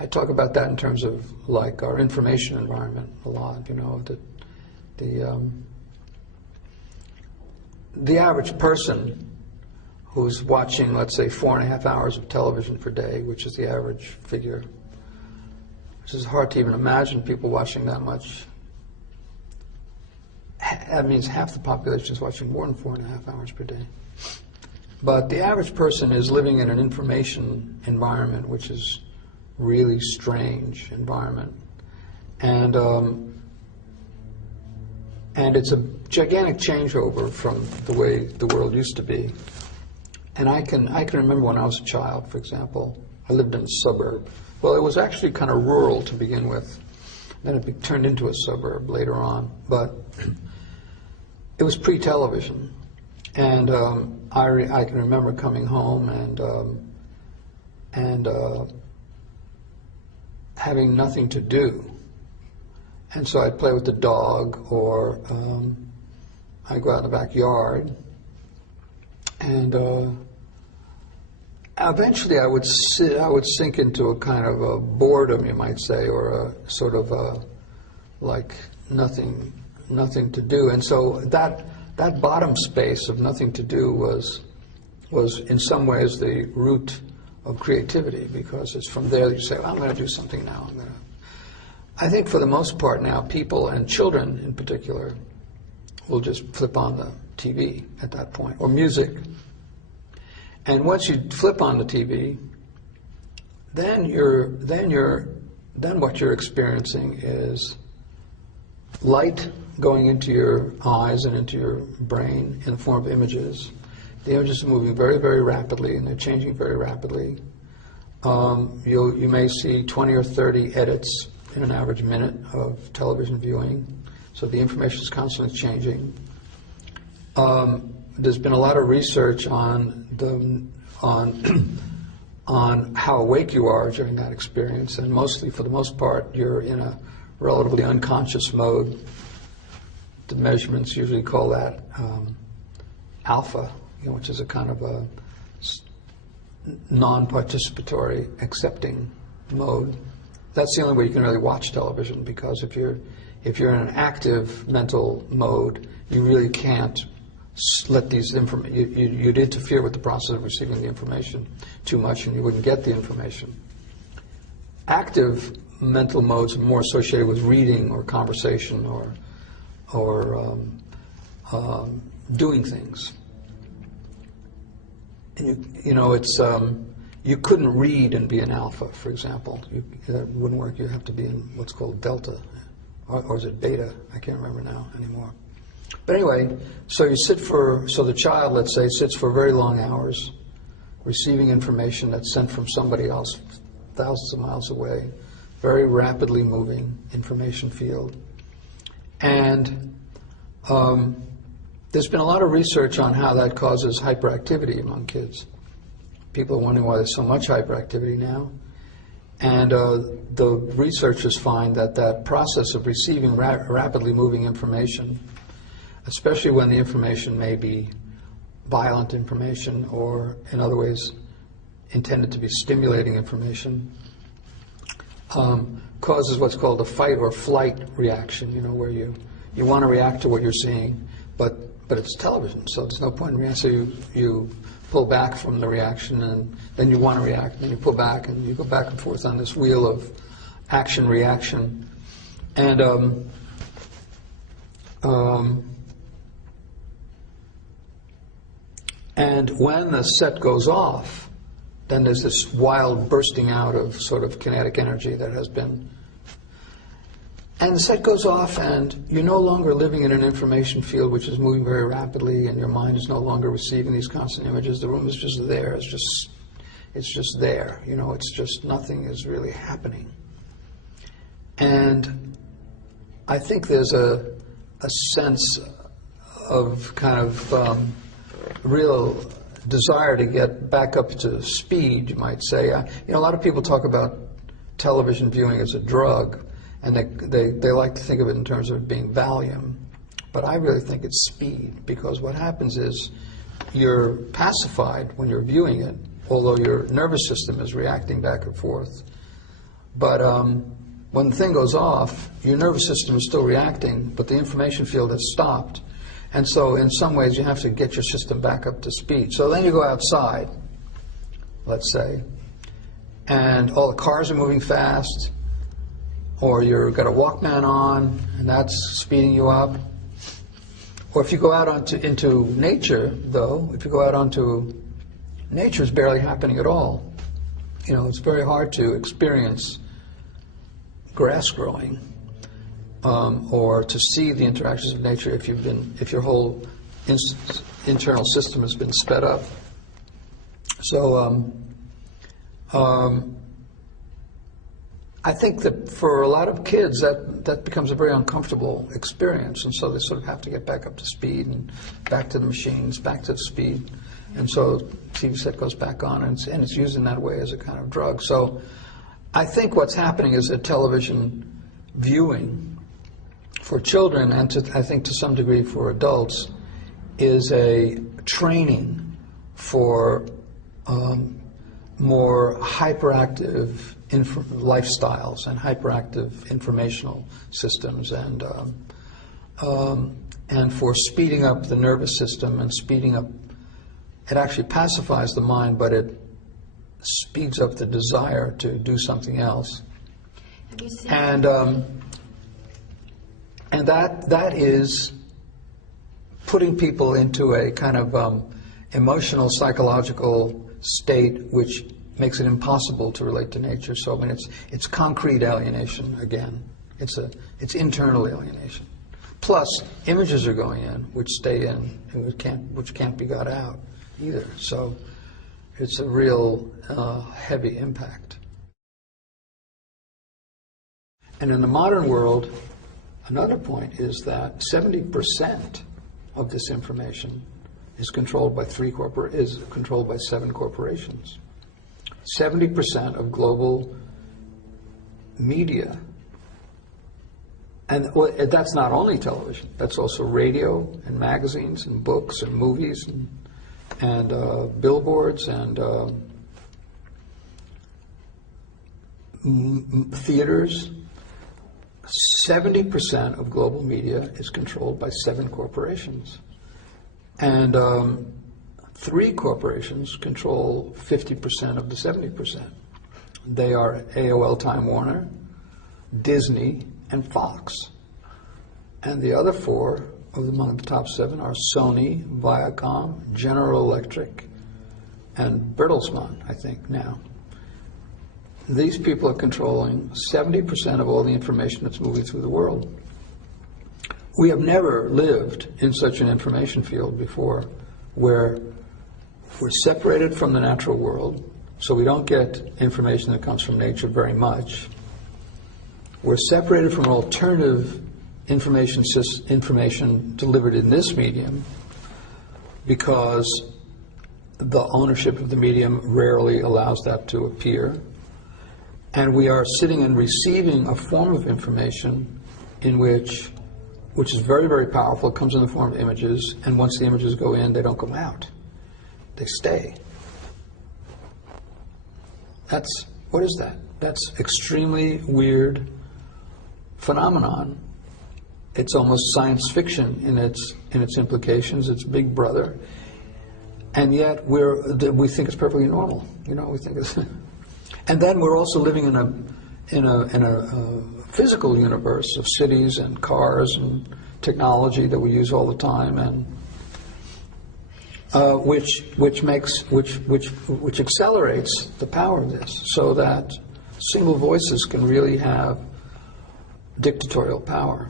I talk about that in terms of like our information environment a lot. You know, the average person who's watching, let's say, 4.5 hours of television per day, which is the average figure, which is hard to even imagine people watching that much. That means half the population is watching more than 4.5 hours per day. But the average person is living in an information environment, which is really strange environment. And it's a gigantic changeover from the way the world used to be. And I can remember when I was a child, for example, I lived in a suburb. Well, it was actually kind of rural to begin with. Then it turned into a suburb later on. But it was pre-television. And I can remember coming home and having nothing to do. And so I'd play with the dog, or I'd go out in the backyard. And eventually I would sink into a kind of a boredom, you might say, or a sort of like nothing to do. And so that bottom space of nothing to do was in some ways the root of creativity, because it's from there that you say, well, I'm going to do something now. I think for the most part now, people, and children in particular, will just flip on the TV at that point, or music. And once you flip on the TV, then what you're experiencing is light going into your eyes and into your brain in the form of images. The images are moving very, very rapidly, and they're changing very rapidly. You may see 20 or 30 edits in an average minute of television viewing, so the information is constantly changing. There's been a lot of research on how awake you are during that experience, and mostly, for the most part, you're in a relatively unconscious mode. The measurements usually call that alpha, which is a kind of a non-participatory, accepting mode. That's the only way you can really watch television, because if you're in an active mental mode, you really can't let these you'd interfere with the process of receiving the information too much, and you wouldn't get the information. Active mental modes are more associated with reading or conversation or doing things. And you couldn't read and be an alpha, for example. That wouldn't work. You have to be in what's called delta, or is it beta? I can't remember now anymore. But anyway, so the child, let's say, sits for very long hours, receiving information that's sent from somebody else, thousands of miles away, very rapidly moving information field. And there's been a lot of research on how that causes hyperactivity among kids. People are wondering why there's so much hyperactivity now. And the researchers find that process of receiving rapidly moving information, especially when the information may be violent information, or in other ways intended to be stimulating information, causes what's called a fight or flight reaction, where you want to react to what you're seeing, but it's television, so there's no point in reacting. So you pull back from the reaction, and then you want to react, and then you pull back, and you go back and forth on this wheel of action-reaction. And when the set goes off, then there's this wild bursting out of sort of kinetic energy that has been. And the set goes off, and you're no longer living in an information field which is moving very rapidly, and your mind is no longer receiving these constant images. The room is just there. It's just there. It's just nothing is really happening. And I think there's a sense of kind of real desire to get back up to speed, you might say. A lot of people talk about television viewing as a drug, and they like to think of it in terms of it being Valium. But I really think it's speed, because what happens is you're pacified when you're viewing it, although your nervous system is reacting back and forth. But when the thing goes off, your nervous system is still reacting, but the information field has stopped. And so in some ways you have to get your system back up to speed. So then you go outside, let's say, and all the cars are moving fast, or you've got a Walkman on, and that's speeding you up. Or if you go out into nature, though, if you go out onto nature, it's barely happening at all. You know, it's very hard to experience grass growing, or to see the interactions of nature if your whole internal system has been sped up. So I think that for a lot of kids that becomes a very uncomfortable experience, and so they sort of have to get back up to speed and back to the machines, back to the speed, and so TV set goes back on, and it's used in that way as a kind of drug. So I think what's happening is that television viewing for children, and I think to some degree for adults, is a training for more hyperactive lifestyles and hyperactive informational systems, and for speeding up the nervous system and speeding up. It actually pacifies the mind, but it speeds up the desire to do something else. Have you seen and that is putting people into a kind of emotional, psychological state which makes it impossible to relate to nature. So I mean, it's concrete alienation again. It's internal alienation. Plus, images are going in which stay in and which can't be got out either. So it's a real heavy impact. And in the modern world, another point is that 70% of this information is controlled by 7 corporations. 70% of global media, and that's not only television. That's also radio and magazines and books and movies and billboards and theaters. 70% of global media is controlled by 7 corporations. And 3 corporations control 50% of the 70%. They are AOL Time Warner, Disney, and Fox. And the other 4 among the top 7 are Sony, Viacom, General Electric, and Bertelsmann, I think, now. These people are controlling 70% of all the information that's moving through the world. We have never lived in such an information field before, where we're separated from the natural world, so we don't get information that comes from nature very much. We're separated from alternative information delivered in this medium, because the ownership of the medium rarely allows that to appear. And we are sitting and receiving a form of information which is very, very powerful. It comes in the form of images, and once the images go in, they don't come out. They stay. What is that? That's extremely weird phenomenon. It's almost science fiction in its implications. It's Big Brother, and yet we think it's perfectly normal. You know, we think it's. And then we're also living in a physical universe of cities and cars and technology that we use all the time, and which accelerates the power of this, so that single voices can really have dictatorial power.